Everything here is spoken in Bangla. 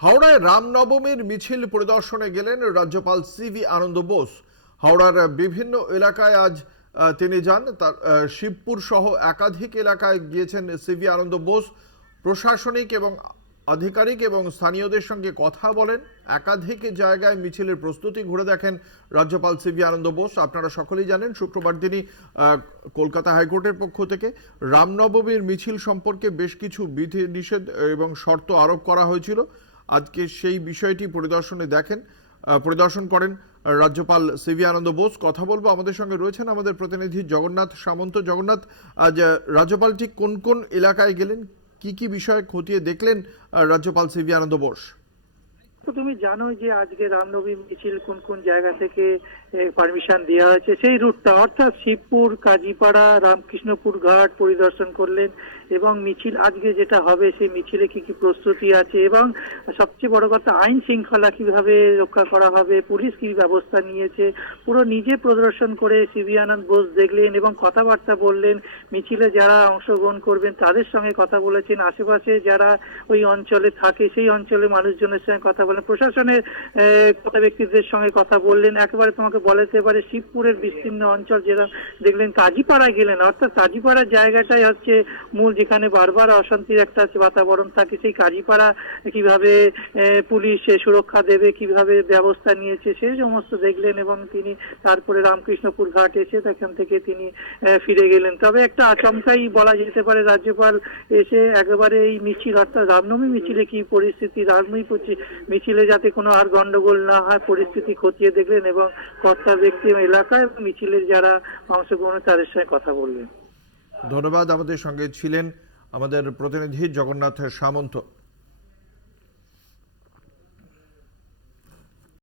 হাওড়ায় রামনবমীর মিছিল পরিদর্শনে গেলেন রাজ্যপাল সিভি আনন্দ বোস। হাওড়ার বিভিন্ন এলাকায় আজ তিনি যান। তার শিবপুর সহ একাধিক এলাকায় গিয়েছেন সিভি আনন্দ বোস। প্রশাসনিক এবং আধিকারিক এবং স্থানীয়দের সঙ্গে কথা বলেন। একাধিক জায়গায় মিছিলের প্রস্তুতি ঘুরে দেখেন রাজ্যপাল সিভি আনন্দ বোস। আপনারা সকলেই জানেন শুক্রবার দিনই কলকাতা হাইকোর্টের পক্ষ থেকে রামনবমীর মিছিল সম্পর্কে বেশ কিছু বিধি নিষেধ এবং শর্ত আরোপ করা হয়েছিল। আজকে সেই বিষয়টি পরিদর্শন করেন রাজ্যপাল সিভি আনন্দ বোস। কথা বলবো, আমাদের সঙ্গে রয়েছেন আমাদের প্রতিনিধি জগন্নাথ সামন্ত। জগন্নাথ, আজ রাজ্যপাল ঠিক কোন কোন এলাকায় গেলেন, কি কি বিষয় খতিয়ে দেখলেন রাজ্যপাল সিভি আনন্দ বোস? তো তুমি জানোই যে আজকে রামনবমী মিছিল কোন কোন জায়গা থেকে পারমিশন দেওয়া হয়েছে, সেই রুটটা অর্থাৎ শিবপুর, কাজীপাড়া, রামকৃষ্ণপুর ঘাট পরিদর্শন করলেন এবং মিছিল আজকে যেটা হবে সেই মিছিলে কি কি প্রস্তুতি আছে এবং সবচেয়ে বড় কথা আইন শৃঙ্খলা কিভাবে রক্ষা করা হবে, পুলিশ কি ব্যবস্থা নিয়েছে, পুরো নিজে প্রদর্শন করে সিভি আনন্দ বোস দেখলেন এবং কথাবার্তা বললেন। মিছিলে যারা অংশগ্রহণ করবেন তাদের সঙ্গে কথা বলেছেন, আশেপাশে যারা ওই অঞ্চলে থাকে সেই অঞ্চলের মানুষজনের সঙ্গে কথা বলেন, প্রশাসনের কথা ব্যক্তিদের সঙ্গে কথা বললেন। একেবারে তোমাকে বলাতে পারে শিবপুরের বিস্তীর্ণ অঞ্চল যেটা দেখলেন, কাজীপাড়ায় গেলেন, অর্থাৎ কাজীপাড়ার জায়গাটাই হচ্ছে মূল, যেখানে বারবার অশান্তির একটা বাতাবরণ থাকে। সেই কাজীপাড়া কিভাবে পুলিশ সুরক্ষা দেবে, কিভাবে ব্যবস্থা নিয়েছে সেই সমস্ত দেখলেন এবং তিনি তারপরে রামকৃষ্ণপুর ঘাট এসে সেখান থেকে তিনি ফিরে গেলেন। তবে একটা আচমকাই বলা যেতে পারে, রাজ্যপাল এসে একেবারে এই মিছিল অর্থাৎ রামনবমী মিছিলে কি পরিস্থিতি, রামনবমী মিছিলে যাতে কোনো আর গন্ডগোল না হয় পরিস্থিতি খতিয়ে দেখলেন এবং কর্তা ব্যক্তি এলাকায় মিছিলের যারা অংশগ্রহণ তাদের সঙ্গে কথা বললেন। ধন্যবাদ। আমাদের সঙ্গে ছিলেন আমাদের প্রতিনিধি জগন্নাথ সামন্ত।